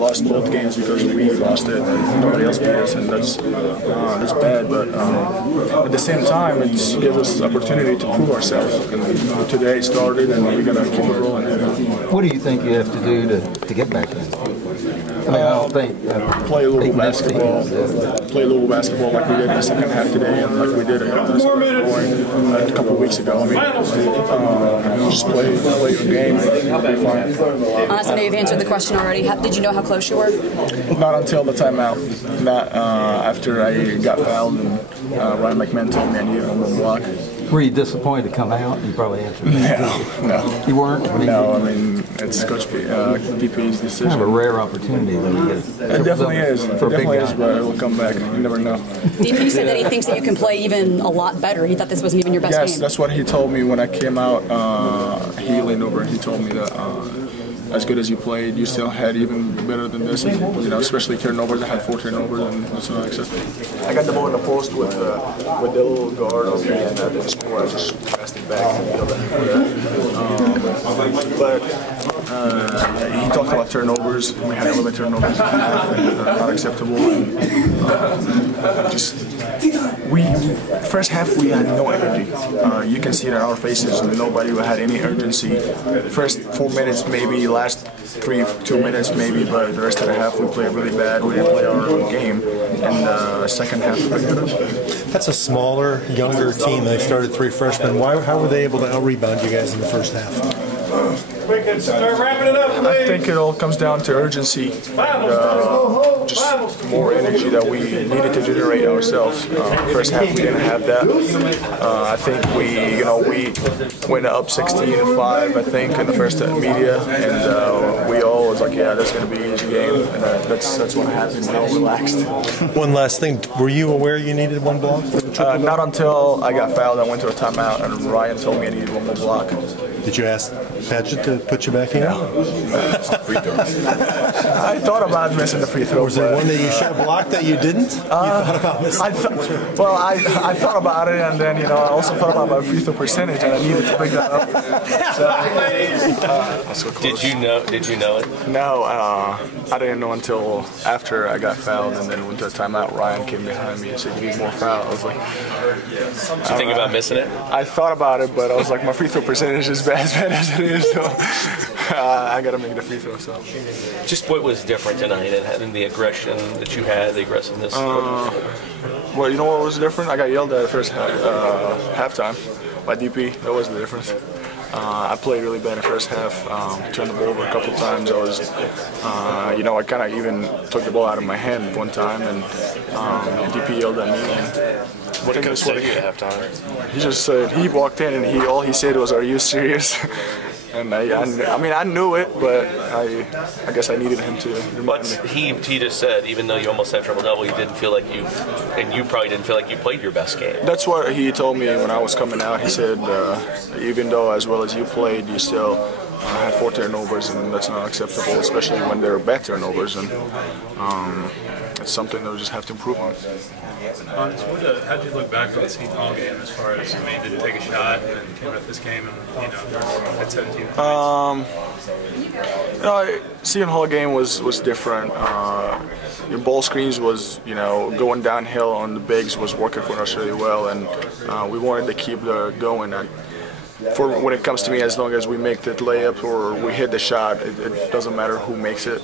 lost both games because we lost it and nobody else beat us, and that's bad. But at the same time, it gives us opportunity to prove ourselves. And today started, and we're gonna keep it rolling. What do you think you have to do to get back in? I mean, I don't think play a little basketball. Play a little basketball like we did in the second half today, and like we did a couple of weeks ago. I mean, just play your game. And be fine. Honestly, I know you've answered the question already. Did you know how close you were? Not until the timeout. Not after I got fouled and Ryan McMahon told me I needed one more block. Were you disappointed to come out? You probably answered that. No. You weren't? No, I mean, it's Coach DP's decision. Kind of a rare opportunity, though. It definitely is. It definitely is, but it will come back. You never know. DP said that he thinks that you can play even a lot better. He thought this wasn't even your best game. Yes, that's what he told me when I came out. He leaned over and he told me that as good as you played, you still had even better than this. And, especially turnovers. I had 4 turnovers, and that's not acceptable. I got the ball in the post with the little guard on me, and I didn't score. I just passed it back and yelled at him for that. But he talked about turnovers. We had 11 turnovers in half, and not acceptable. First half we had no energy. You can see it in our faces. Nobody had any urgency. First 4 minutes maybe, last 2 minutes maybe, but the rest of the half we played really bad. We didn't play our own game, and second half we picked it up. That's a smaller, younger team. They started 3 freshmen. How were they able to out-rebound you guys in the first half? Start wrapping it up, I think it all comes down to urgency and just more energy that we needed to generate ourselves. First half we didn't have that. I think we went up 16-5. I think in the first media, and we all was like, yeah, that's going to be an easy game, and that's what happened. We all relaxed. One last thing, were you aware you needed one block for the triple? Not until I got fouled. I went to a timeout, and Ryan told me I needed one more block. Did you ask Paget to put you back in? No. I thought about missing the free throw. Was there one that you should have blocked that you didn't? You thought about missing? I thought about it, and then I also thought about my free throw percentage, and I needed to pick that up. So, Did you know it? No, I didn't know until after I got fouled, and then went to a timeout. Ryan came behind me and said, "You need more foul." I was like, "Did you think about missing it?" I thought about it, but I was like, my free throw percentage is as bad as it is, so I got to make the free throw. So, just what was different tonight, and the aggression that you had, the aggressiveness. Well, you know what was different? I got yelled at first halftime by DP. That was the difference. I played really bad in the first half. Turned the ball over a couple times. I was, I kind of even took the ball out of my hand one time, and DP yelled at me. And what did Coach say to you at halftime? He just said, he walked in and all he said was, "Are you serious?" And I knew it, but I guess I needed him to remind me. But he just said, even though you almost had triple-double, you didn't feel like you probably didn't feel like you played your best game. That's what he told me when I was coming out. He said, even though as well as you played, you still had 4 turnovers, and that's not acceptable, especially when they're bad turnovers. And it's something that we just have to improve on. How did you look back on the Siena game as far as, did you take a shot and then came out this game and, at 17 points? Siena Hall game was different. Your ball screens was, going downhill on the bigs was working for us really well, and we wanted to keep going. When it comes to me, as long as we make the layup or we hit the shot, it doesn't matter who makes it.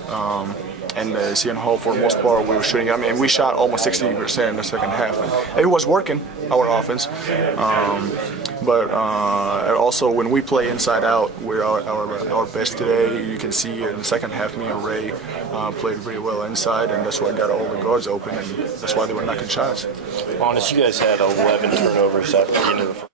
And Siena Hall, for the most part, we were shooting. We shot almost 60% in the second half. And it was working, our offense. But also, when we play inside out, we're our best today. You can see in the second half, me and Ray played really well inside, and that's what got all the guards open, and that's why they were knocking shots. Honest, you guys had 11 turnovers at the end of the